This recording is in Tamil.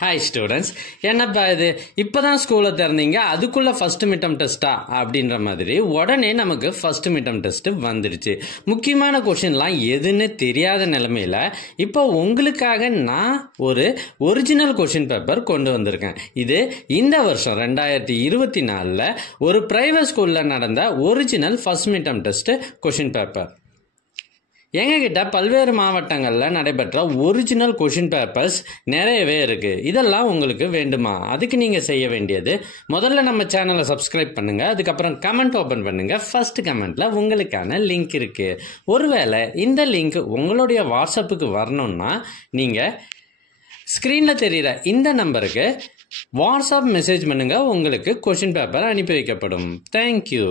ஹாய் ஸ்டூடெண்ட்ஸ், என்னப்பா இது இப்போதான் ஸ்கூலை திறந்தீங்க, அதுக்குள்ள ஃபர்ஸ்ட் மிட்டம் டெஸ்ட்டா அப்படின்ற மாதிரி உடனே நமக்கு ஃபர்ஸ்ட் மிட்டம் டெஸ்ட் வந்துடுச்சு. முக்கியமான கொஷின்லாம் எதுன்னு தெரியாத நிலைமையில இப்போ உங்களுக்காக நான் ஒரு ஒரிஜினல் கொஷின் பேப்பர் கொண்டு வந்திருக்கேன். இது இந்த வருஷம் 2024 ஒரு பிரைவேட் ஸ்கூலில் நடந்த original first midterm test question paper. எங்ககிட்ட பல்வேறு மாவட்டங்களில் நடைபெற்ற ஒரிஜினல் கொஷின் பேப்பர்ஸ் நிறையவே இருக்குது. இதெல்லாம் உங்களுக்கு வேண்டுமா? அதுக்கு நீங்கள் செய்ய வேண்டியது, முதல்ல நம்ம சேனலை சப்ஸ்கிரைப் பண்ணுங்கள், அதுக்கப்புறம் கமெண்ட் ஓப்பன் பண்ணுங்கள். ஃபர்ஸ்ட் கமெண்ட்டில் உங்களுக்கான லிங்க் இருக்குது. ஒருவேளை இந்த லிங்க் உங்களுடைய வாட்ஸ்அப்புக்கு வரணும்னா நீங்கள் ஸ்க்ரீனில் தெரிகிற இந்த நம்பருக்கு வாட்ஸ்அப் மெசேஜ் பண்ணுங்கள், உங்களுக்கு கொஷின் பேப்பர் அனுப்பி வைக்கப்படும். தேங்க்யூ.